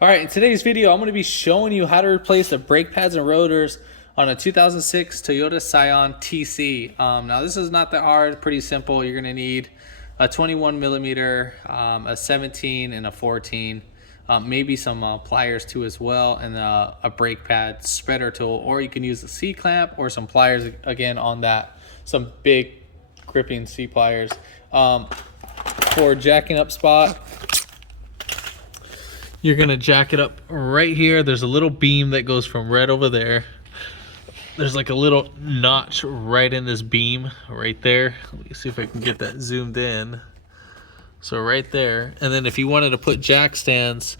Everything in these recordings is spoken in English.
All right, in today's video, I'm going to be showing you how to replace the brake pads and rotors on a 2006 Toyota Scion TC. Now, this is not that hard, pretty simple. You're going to need a 21 millimeter, a 17, and a 14. Maybe some pliers too as well, and a brake pad spreader tool, or you can use the C-clamp or some pliers again on that, some big gripping C pliers. For jacking up spot, you're gonna jack it up right here. There's a little beam that goes from right over there. There's like a little notch right in this beam right there. Let me see if I can get that zoomed in. So right there. And then if you wanted to put jack stands,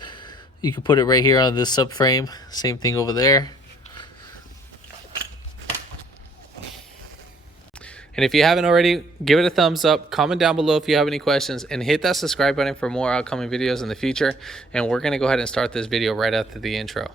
you can put it right here on this subframe. Same thing over there. And if you haven't already, give it a thumbs up, comment down below if you have any questions, and hit that subscribe button for more upcoming videos in the future. And we're gonna go ahead and start this video right after the intro.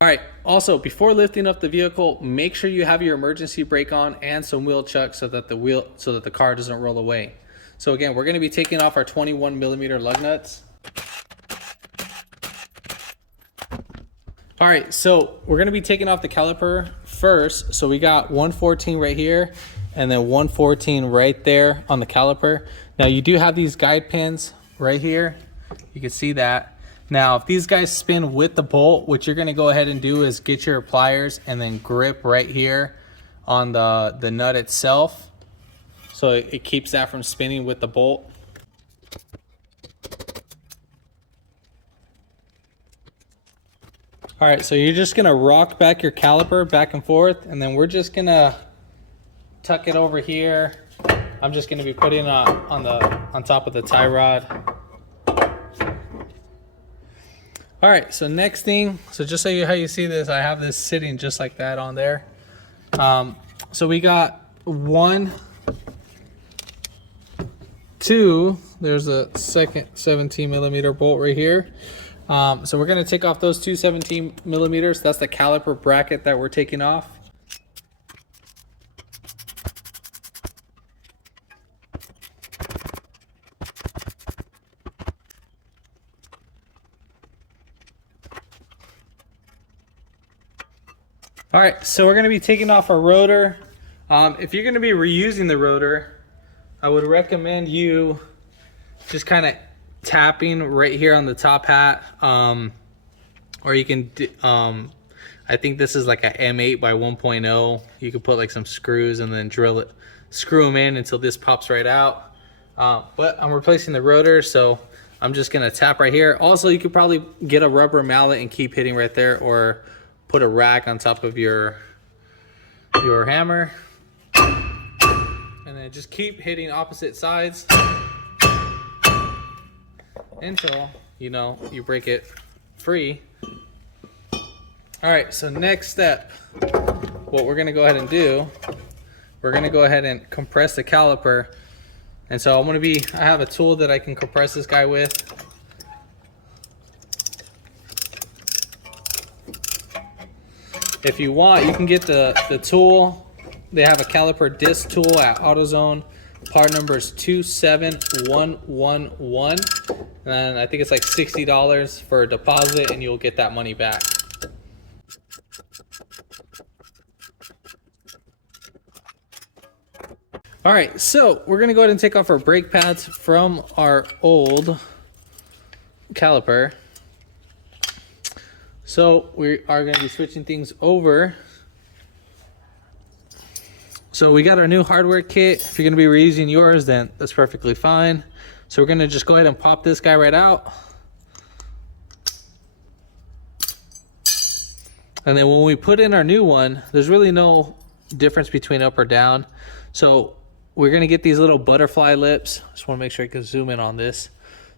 All right, also before lifting up the vehicle, make sure you have your emergency brake on and some wheel chucks so that the car doesn't roll away. So again, we're going to be taking off our 21 millimeter lug nuts. All right, so we're going to be taking off the caliper first. So we got 114 right here and then 114 right there on the caliper. Now you do have these guide pins right here. You can see that. Now, if these guys spin with the bolt, what you're going to go ahead and do is get your pliers and then grip right here on the nut itself. So it keeps that from spinning with the bolt. All right, so you're just gonna rock back your caliper back and forth, and then we're just gonna tuck it over here. I'm just gonna be putting it on top of the tie rod. All right, so next thing, so just so how you see this, I have this sitting just like that on there. So we got 1, 2, there's a second 17 millimeter bolt right here. So we're gonna take off those two 17 millimeters. That's the caliper bracket that we're taking off. All right, so we're gonna be taking off our rotor. If you're gonna be reusing the rotor, I would recommend you just kind of tapping right here on the top hat, or you can, I think this is like a M8 by 1.0. You can put like some screws and then screw them in until this pops right out. But I'm replacing the rotor, so I'm just gonna tap right here. Also, you could probably get a rubber mallet and keep hitting right there, or put a rack on top of your hammer. And then just keep hitting opposite sides until you break it free. All right, so next step, what we're gonna go ahead and do, we're gonna go ahead and compress the caliper. And so I have a tool that I can compress this guy with. If you want, you can get the tool. They have a caliper disc tool at AutoZone. Part number is 27111. And I think it's like $60 for a deposit, and you'll get that money back. All right, so we're gonna go ahead and take off our brake pads from our old caliper. So we are going to be switching things over. So we got our new hardware kit. If you're going to be reusing yours, then that's perfectly fine. So we're going to just go ahead and pop this guy right out. And then when we put in our new one, there's really no difference between up or down. So we're going to get these little butterfly lips. Just want to make sure I can zoom in on this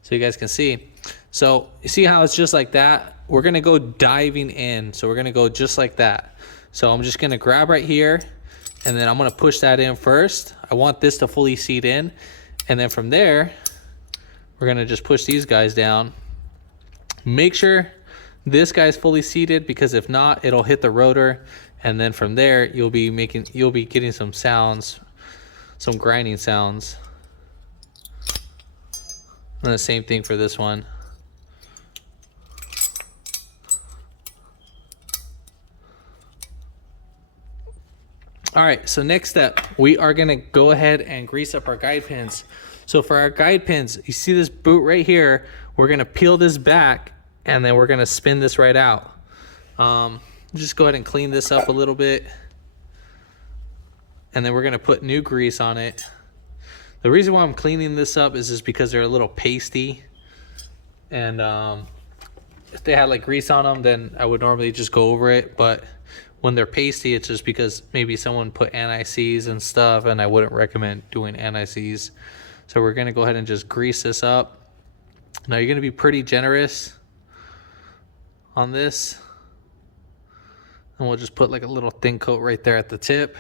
so you guys can see. So you see how it's just like that? We're gonna go diving in. So we're gonna go just like that. So I'm just gonna grab right here, and then I'm gonna push that in first. I want this to fully seat in. And then from there, we're gonna just push these guys down. Make sure this guy's fully seated, because if not, it'll hit the rotor, and then from there you'll be getting some sounds, some grinding sounds. And the same thing for this one. All right, so next step, we are gonna go ahead and grease up our guide pins. So for our guide pins, you see this boot right here, we're gonna peel this back and then we're gonna spin this right out. Just go ahead and clean this up a little bit. And then we're gonna put new grease on it. The reason why I'm cleaning this up is just because they're a little pasty. And if they had like grease on them, then I would normally just go over it. But when they're pasty, it's just because maybe someone put anti-seize and stuff, and I wouldn't recommend doing anti-seize. So we're gonna go ahead and just grease this up. Now you're gonna be pretty generous on this. And we'll just put like a little thin coat right there at the tip.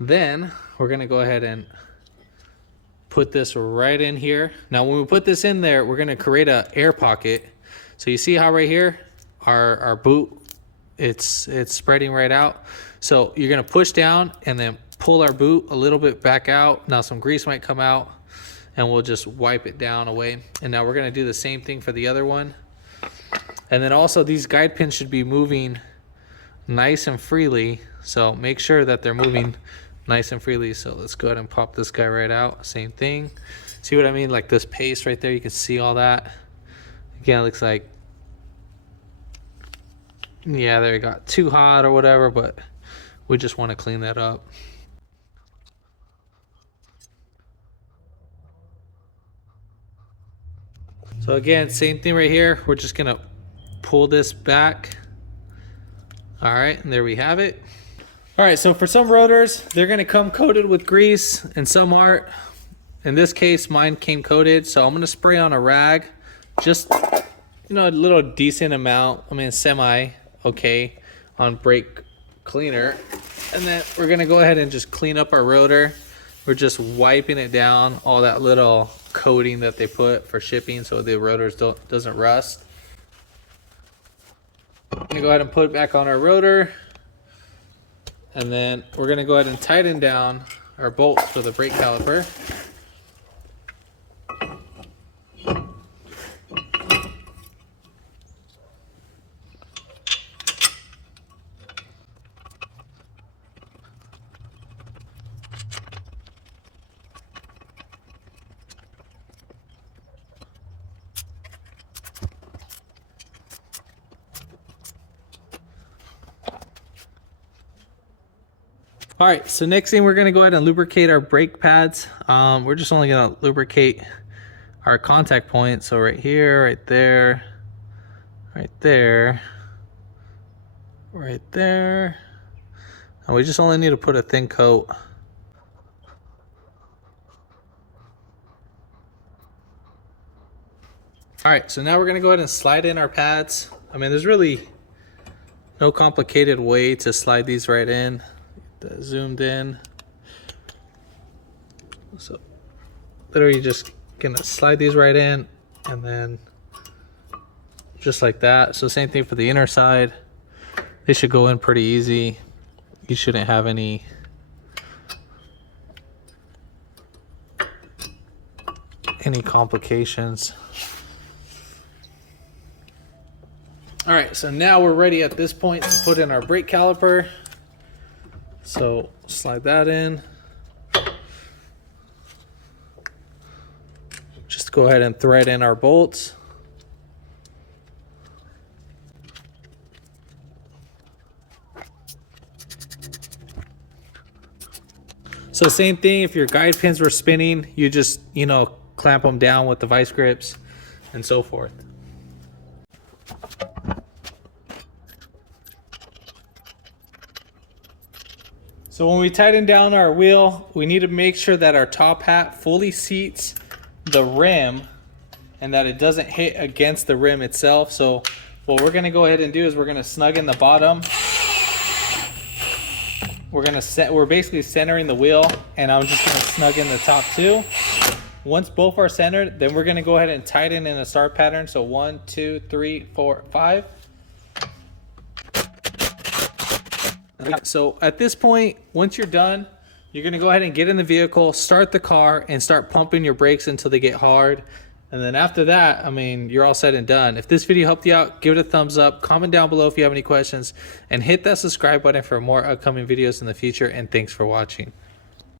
Then we're gonna go ahead and put this right in here. Now when we put this in there, we're gonna create an air pocket. So you see how right here, our boot, it's spreading right out. So you're gonna push down and then pull our boot a little bit back out. Now some grease might come out, and we'll just wipe it down away. And now we're gonna do the same thing for the other one. And then also these guide pins should be moving nice and freely. So make sure that they're moving nice and freely. So let's go ahead and pop this guy right out. Same thing. See what I mean? Like this paste right there, you can see all that. Again, it looks like, yeah, there, it got too hot or whatever, but we just want to clean that up. So again, same thing right here. We're just gonna pull this back. All right, and there we have it. All right, so for some rotors, they're gonna come coated with grease, and some aren't. In this case, mine came coated, so I'm gonna spray on a rag, just, you know, a little decent amount. I mean, semi okay on brake cleaner. And then we're gonna go ahead and just clean up our rotor. We're just wiping it down, all that little coating that they put for shipping so the rotors doesn't rust. I'm gonna go ahead and put it back on our rotor. And then we're gonna go ahead and tighten down our bolts for the brake caliper. All right, so next thing we're gonna go ahead and lubricate our brake pads. We're just only gonna lubricate our contact point. So right here, right there, right there, right there. And we just only need to put a thin coat. All right, so now we're gonna go ahead and slide in our pads. I mean, there's really no complicated way to slide these right in. Zoomed in. So literally just gonna slide these right in, and then just like that. So same thing for the inner side. They should go in pretty easy. You shouldn't have any complications. All right, so now we're ready at this point to put in our brake caliper. So slide that in. Just go ahead and thread in our bolts. So same thing, if your guide pins were spinning, you just, you know, clamp them down with the vice grips and so forth. So when we tighten down our wheel, we need to make sure that our top hat fully seats the rim and that it doesn't hit against the rim itself. So what we're gonna go ahead and do is we're gonna snug in the bottom. We're basically centering the wheel, and I'm just gonna snug in the top too. Once both are centered, then we're gonna go ahead and tighten in a start pattern. So 1, 2, 3, 4, 5. So at this point, once you're done, you're gonna go ahead and get in the vehicle, start the car, and start pumping your brakes until they get hard. And then after that, I mean, you're all said and done. If this video helped you out, give it a thumbs up, comment down below if you have any questions, and hit that subscribe button for more upcoming videos in the future. And thanks for watching.